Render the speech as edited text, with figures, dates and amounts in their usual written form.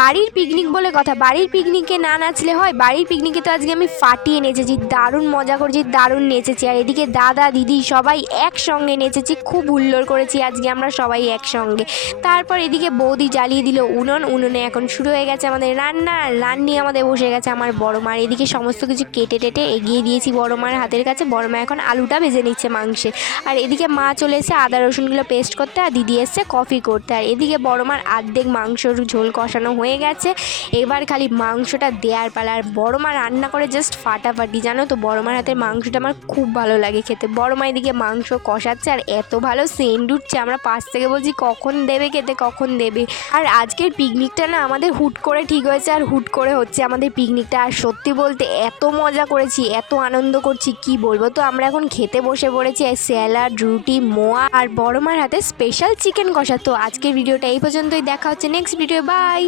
বাড়ির পিকনিক বলে কথা, বাড়ির পিকনিকে না নাচলে হয়? বাড়ির পিকনিকে তো আজকে আমি ফাটিয়ে নেচেছি, দারুণ মজা করেছি, দারুণ নেচেছি। আর এদিকে দাদা দিদি সবাই একসঙ্গে নেচেছি, খুব হুল্লোড় করেছি আজকে আমরা সবাই একসঙ্গে। তারপর এদিকে বৌদি জ্বালিয়ে দিল উনুনে এখন শুরু হয়ে গেছে আমাদের রান্না। রান্নি আমাদের বসে গেছে আমার বড় মার। এদিকে সমস্ত কিছু কেটে টেটে এগিয়ে দিয়েছি বড় মার হাতের কাছে। বড় মা এখন আলুটা ভেজে নিচ্ছে মাংসে। আর এদিকে মা চলে এসে আদা রসুনগুলো পেস্ট করতে, আর দিদি এসছে কফি করতে। আর এদিকে বড় মার অর্ধেক মাংসর ঝোল কষানো হয়ে গেছে, এবার খালি মাংসটা দেওয়ার পালা। আর বড় মা রান্না করে জাস্ট ফাটাফাটি, জানো তো বড় মার হাতের মাংসটা আমার খুব ভালো লাগে খেতে। বড় মা এদিকে মাংস কষাচ্ছে আর এত ভালো সেন্ট উঠছে, আমরা পাশ থেকে বলছি কখন দেবে খেতে, কখন দেবে। আর আজকের পিকনিকটা না আমাদের হুট করে ঠিক হয়েছে, আর হুট করে হচ্ছে আমাদের পিকনিকটা। আর সত্যি বলতে এত মজা করেছি, এত আনন্দ করছি কি বলবো। তো আমরা এখন খেতে বসে পড়েছি, স্যালাড, রুটি, মোয়া আর বড় মার হাতে স্পেশাল চিকেন কষা। তো আজকের ভিডিওটা এই পর্যন্তই, দেখা হচ্ছে নেক্সট ভিডিও, বাই।